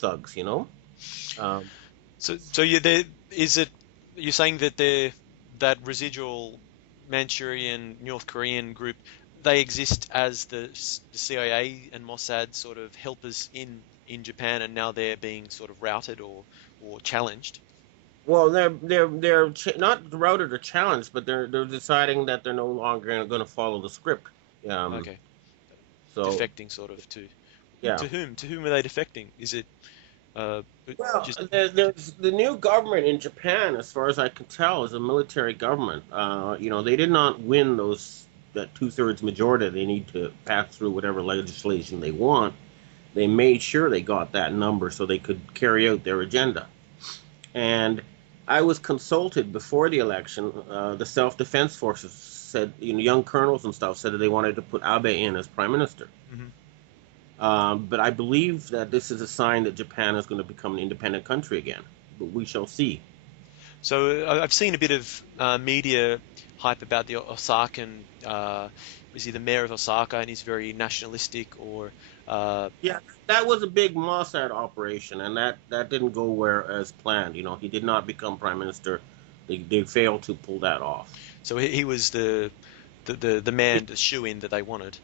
thugs, you know. Um, So you there is it you're saying that that residual Manchurian North Korean group, they exist as the CIA and Mossad sort of helpers in Japan, and now they're being sort of routed or challenged. well, they're not routed or challenged, but they're deciding that they're no longer going to follow the script. Um, Okay, so defecting sort of to yeah. to whom? To whom are they defecting? Is it uh Well, just there's the new government in Japan, as far as I can tell, is a military government. They did not win that two-thirds majority they need to pass through whatever legislation they want. They made sure they got that number so they could carry out their agenda. And I was consulted before the election. The self-defense forces said, young colonels and stuff said that they wanted to put Abe in as prime minister. Mhm. But I believe that this is a sign that Japan is going to become an independent country again. But we shall see. So I've seen a bit of media hype about the Osakan. Was he the mayor of Osaka, and he's very nationalistic, or Yeah, that was a big Mossad operation, and that didn't go where as planned. He did not become prime minister. They failed to pull that off. so he was the man, the shoe-in that they wanted.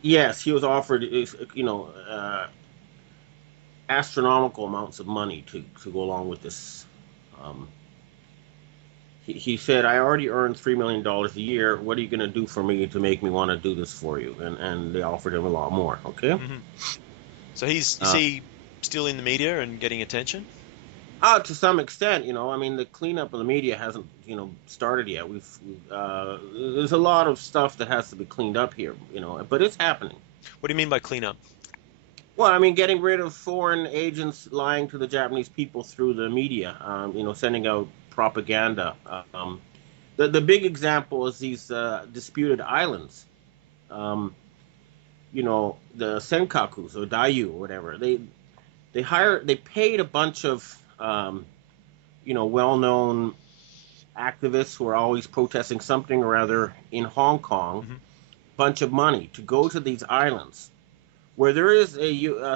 Yes, he was offered, astronomical amounts of money to go along with this. Um, he said, "I already earn $3 million a year. What are you going to do for me to make me want to do this for you?" And they offered him a lot more. Okay. Hmm. So is Uh, he still in the media and getting attention? to some extent, I mean, the cleanup of the media hasn't, started yet. There's a lot of stuff that has to be cleaned up here, but it's happening. What do you mean by cleanup? Well, I mean, getting rid of foreign agents lying to the Japanese people through the media, sending out propaganda. The big example is these disputed islands. Um, the Senkakus or Dayu or whatever. They paid a bunch of well-known activists who are always protesting something or other in Hong Kong, Hmm. bunch of money to go to these islands where there is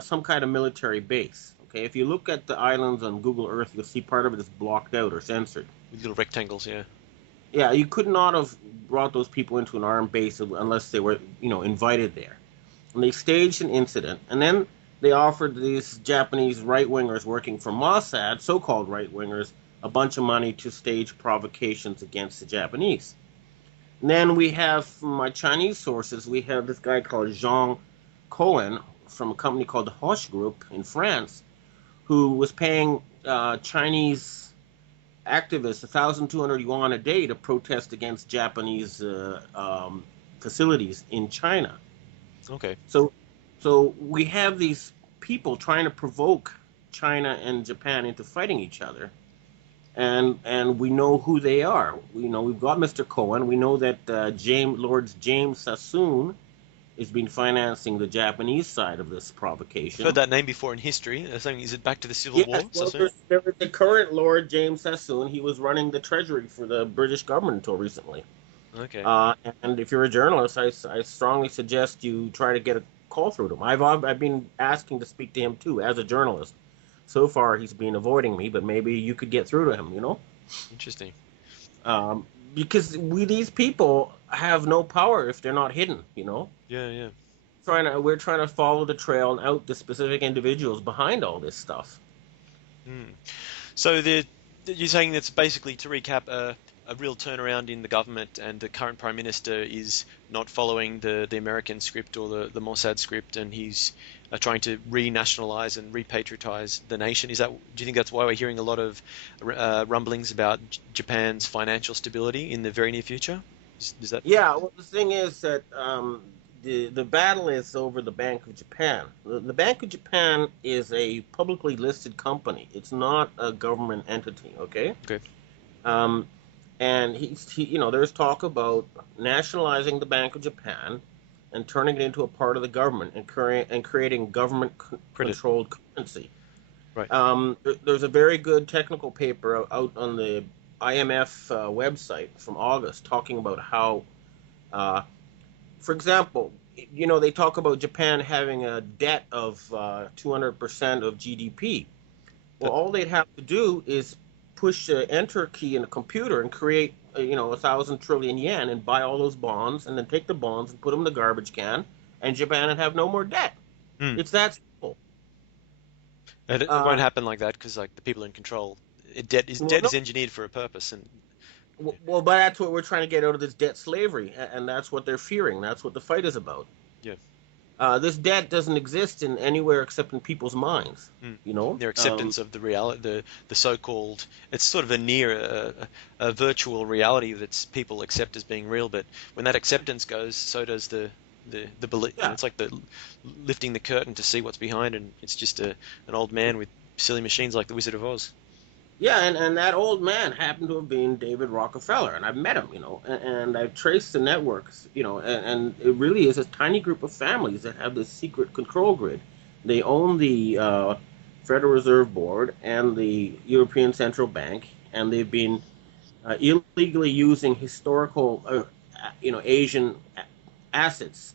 some kind of military base. Okay, if you look at the islands on Google Earth, you'll see part of it is blocked out or censored. With little rectangles, yeah. Yeah, you could not have brought those people into an armed base unless they were, invited there. And they staged an incident, and then they offered these Japanese right wingers working for Mossad, so-called right wingers, a bunch of money to stage provocations against the Japanese. And then we have, from my Chinese sources, we have this guy called Jean Cohen from a company called the Hoche Group in France, who was paying Chinese activists 1,200 yuan a day to protest against Japanese facilities in China. Okay. So, so we have these people trying to provoke China and Japan into fighting each other, and we know who they are. We've got Mr. Cohen. We know that Lord James Sassoon is been financing the Japanese side of this I've heard provocation. that name before in history. Saying, is it back to the Civil Yes, War, well, Sassoon? there was the current Lord James Sassoon. He was running the treasury for the British government until recently. Okay. Uh, and if you're a journalist, I strongly suggest you try to get a call through to him. I've been asking to speak to him too as a journalist. So far, he's been avoiding me, but maybe you could get through to him. Interesting. Um, because these people have no power if they're not hidden. Yeah, yeah. We're trying to follow the trail and out the specific individuals behind all this stuff. Hmm. So you're saying that's basically, to recap, a real turnaround in the government, and the current prime minister is not following the American script or the Mossad script, and he's trying to renationalize and repatriotize the nation. Do you think that's why we're hearing a lot of rumblings about Japan's financial stability in the very near future? Is that Yeah, well, the thing is that the battle is over the Bank of Japan. The Bank of Japan is a publicly listed company. It's not a government entity. Okay, okay? um, and there's talk about nationalizing the Bank of Japan and turning it into a part of the government and creating government Credit, controlled currency. right? There's a very good technical paper out on the IMF website from August talking about how, uh, for example, they talk about Japan having a debt of 200% of GDP. Well, That, all they'd have to do is push the enter key in a computer and create, 1,000 trillion yen and buy all those bonds, and then take the bonds and put them in the garbage can, and Japan would have no more debt. mm. It's that simple. It won't Uh, happen like that because like the people in control, debt is well, debt no, is engineered for a purpose, and well, but that's what we're trying to get out of this debt slavery, and that's what they're fearing. That's what the fight is about. yeah, This debt doesn't exist in anywhere except in people's minds. mm. You know, Their acceptance of the reality, the so-called, it's sort of a near a virtual reality that people accept as being real, but when that acceptance goes, so does the belief. yeah, It's like the lifting the curtain to see what's behind, and it's just an old man with silly machines like the Wizard of Oz. yeah, and that old man happened to have been David Rockefeller, and I've met him, and I've traced the networks, and it really is a tiny group of families that have this secret control grid. They own the Federal Reserve Board and the European Central Bank, and they've been illegally using historical, Asian assets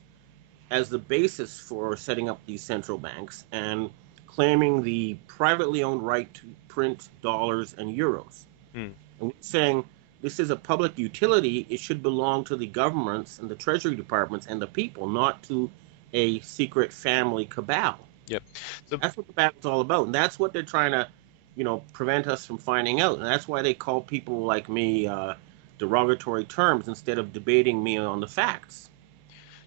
as the basis for setting up these central banks and claiming the privately owned right to print dollars and euros. Mm. And we're saying this is a public utility. It should belong to the governments and the treasury departments and the people, not to a secret family cabal. Yep. So That's what the battle's all about. And that's what they're trying to, prevent us from finding out. And that's why they call people like me derogatory terms instead of debating me on the facts.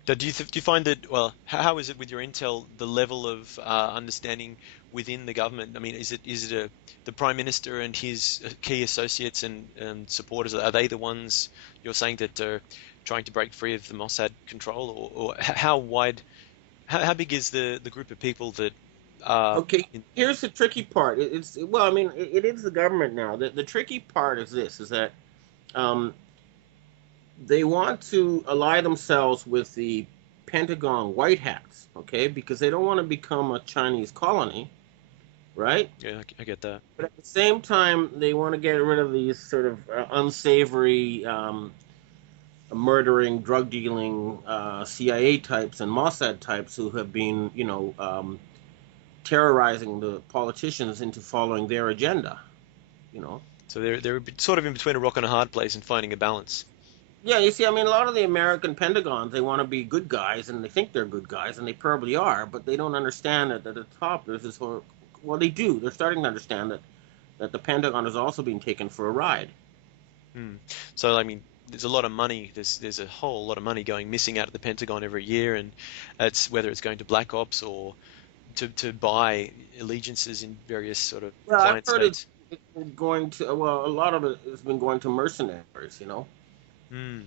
do you find that, well, how is it with your intel, the level of understanding within the government? I mean, is it the Prime Minister and his key associates and supporters, are they the ones you're saying that are trying to break free of the Mossad control, or how wide, how big is the group of people that are Okay, in, here's the tricky part. It's well, I mean, it is the government now. The tricky part is this: is that um, they want to ally themselves with the Pentagon white hats, okay? Because they don't want to become a Chinese colony, right? yeah, I get that. But at the same time, they want to get rid of these sort of unsavory, murdering, drug dealing CIA types and Mossad types who have been, terrorizing the politicians into following their agenda, you know. So they're sort of in between a rock and a hard place and finding a balance. Yeah, you see, I mean, a lot of the American Pentagons, they want to be good guys, and they think they're good guys, and they probably are, but they don't understand that at the top there's this whole, well, they do. They're starting to understand that the Pentagon is also being taken for a ride. Hmm. So I mean, there's a lot of money. There's a whole lot of money going missing out of the Pentagon every year, and it's whether it's going to Black Ops or to buy allegiances in various sort of Well, I've client heard states. it's been going to, well, a lot of it has been going to mercenaries. Hmm.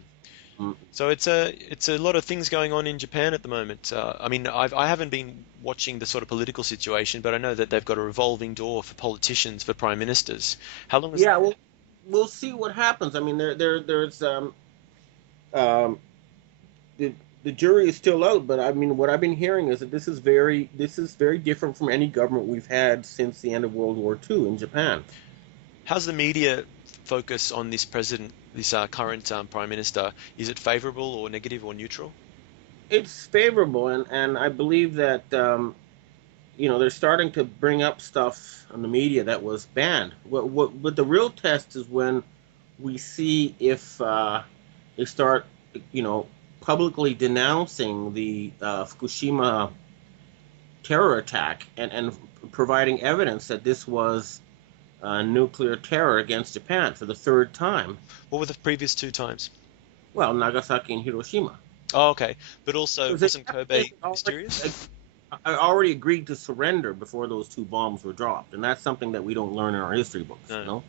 Mm. So it's a lot of things going on in Japan at the moment. I mean, I haven't been watching the sort of political situation, but I know that they've got a revolving door for politicians, for prime ministers. How long is Yeah, well, we'll see what happens. I mean, there's um, the jury is still out, but I mean, what I've been hearing is that this is very different from any government we've had since the end of World War II in Japan. how's the media focus on this president, this current prime minister? Is it favorable or negative or neutral? It's favorable, and I believe that they're starting to bring up stuff on the media that was banned. What the real test is when we see if they start, publicly denouncing the Fukushima terror attack and providing evidence that this was nuclear terror against Japan for the third time. What were the previous two times? Well, Nagasaki and Hiroshima. Oh, okay. But also, Because wasn't Kobe mysterious? I already agreed to surrender before those two bombs were dropped, and that's something that we don't learn in our history books. No.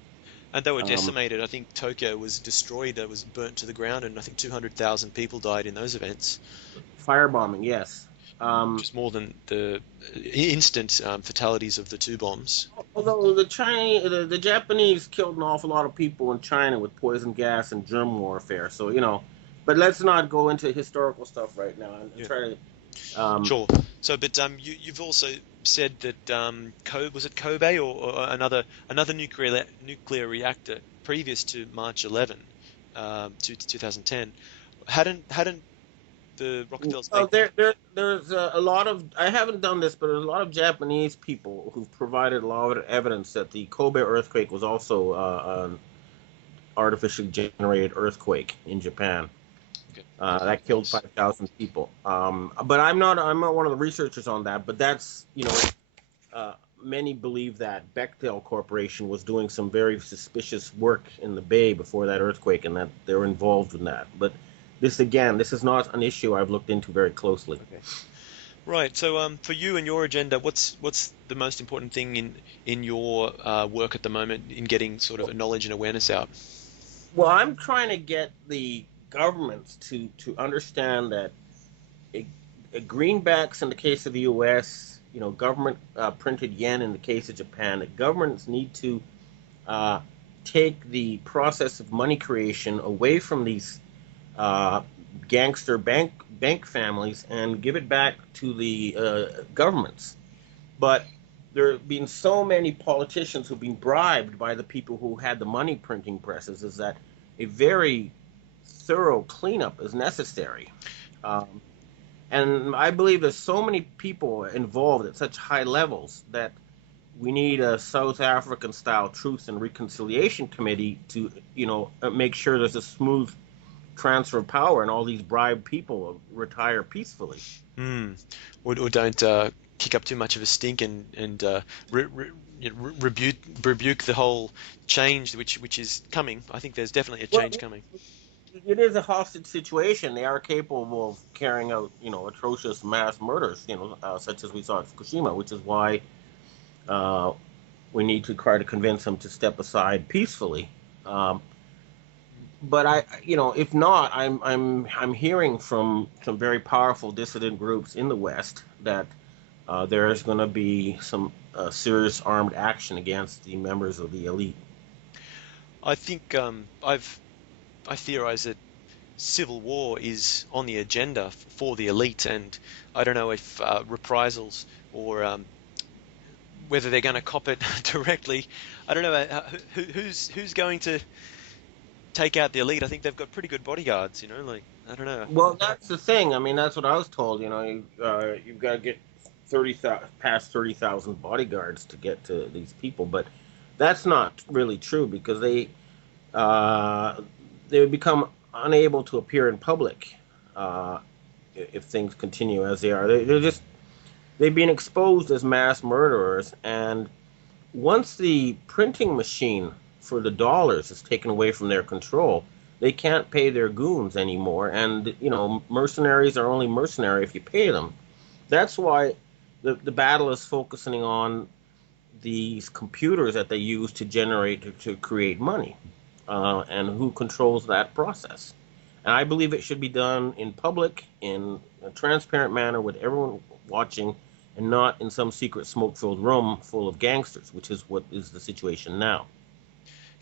And they were Um, decimated. I think Tokyo was destroyed, it was burnt to the ground, and I think 200,000 people died in those events, Firebombing, yes. which is more than the instant fatalities of the two bombs. Although the Japanese killed an awful lot of people in China with poison gas and germ warfare, so but let's not go into historical stuff right now and Yeah. try to. Sure. So, but you've also said that was it Kobe or another nuclear reactor previous to March 11, to 2010, hadn't the Rockefellers Well, make? there's a lot of, I haven't done this, but there's a lot of Japanese people who've provided a lot of evidence that the Kobe earthquake was also an artificially generated earthquake in Japan. Okay. That killed Nice. 5,000 people. But I'm not one of the researchers on that. But that's, uh, many believe that Bechtel Corporation was doing some very suspicious work in the Bay before that earthquake, and that they're involved in that. But this is not an issue I've looked into very closely. Okay. Right. So, for you and your agenda, what's the most important thing in your work at the moment in getting sort of knowledge and awareness out? Well, I'm trying to get the governments to understand that a, greenbacks in the case of the U.S., government printed yen in the case of Japan, that governments need to uh, take the process of money creation away from these uh, gangster bank families and give it back to the governments. But there have been so many politicians who've been bribed by the people who had the money printing presses, is that a very thorough cleanup is necessary. Um, and I believe there's so many people involved at such high levels that we need a South African style Truth and Reconciliation Committee to, make sure there's a smooth transfer of power and all these bribed people retire peacefully. Hmm. Or don't kick up too much of a stink and rebuke the whole change which is coming. I think there's definitely a Well, change coming. it is a hostage situation. They are capable of carrying out, atrocious mass murders, such as we saw at Fukushima, which is why uh, we need to try to convince them to step aside peacefully. Um, but if not, I'm hearing from some very powerful dissident groups in the West that there is going to be some serious armed action against the members of the elite. I think I theorize that civil war is on the agenda for the elite, and I don't know if reprisals or whether they're going to cop it directly. I don't know who's going to take out the elite. I think they've got pretty good bodyguards, like I don't know. Well, that's the thing. I mean, that's what I was told. You've got to get 30,000 past 30,000 bodyguards to get to these people, but that's not really true because uh, they would become unable to appear in public uh, if things continue as they are. They've been exposed as mass murderers, and once the printing machine for the dollars is taken away from their control, they can't pay their goons anymore. And mercenaries are only mercenary if you pay them. That's why the battle is focusing on these computers that they use to generate to create money, and who controls that process. And I believe it should be done in public, in a transparent manner, with everyone watching, and not in some secret smoke-filled room full of gangsters, which is what is the situation now.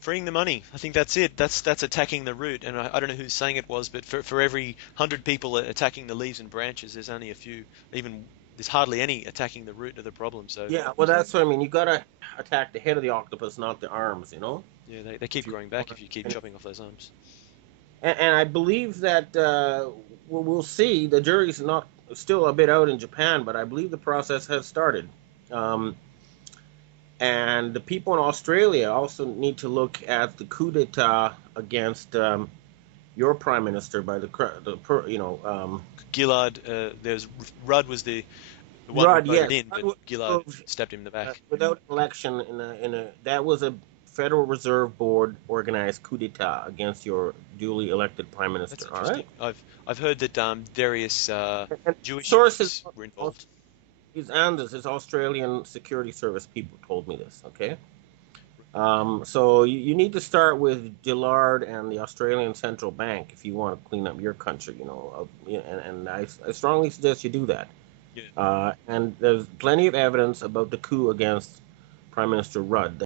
Freeing the money. I think that's it. That's attacking the root. And I don't know whose saying it was, but for every 100 people attacking the leaves and branches, there's only a few, even there's hardly any attacking the root of the problem. So Yeah, well, that's what I mean. You got to attack the head of the octopus, not the arms. yeah, they keep If you growing back if you keep and, chopping off those arms. and I believe that we'll see. The jury's not still a bit out in Japan, but I believe the process has started. Um, And the people in Australia also need to look at the coup d'état against your prime minister by Gillard, there's Rudd was the one who Rudd. voted Yes, in, Rudd but was Gillard removed, stabbed him in the back. without an election that was a Federal Reserve Board organized coup d'état against your duly elected prime That's minister. All interesting. right, I've heard that various and Jewish sources, groups were involved. these Anders, his Australian security service people told me this. Okay. So you need to start with Gillard and the Australian Central Bank if you want to clean up your country, and I strongly suggest you do that. Yeah. And there's plenty of evidence about the coup against Prime Minister Rudd.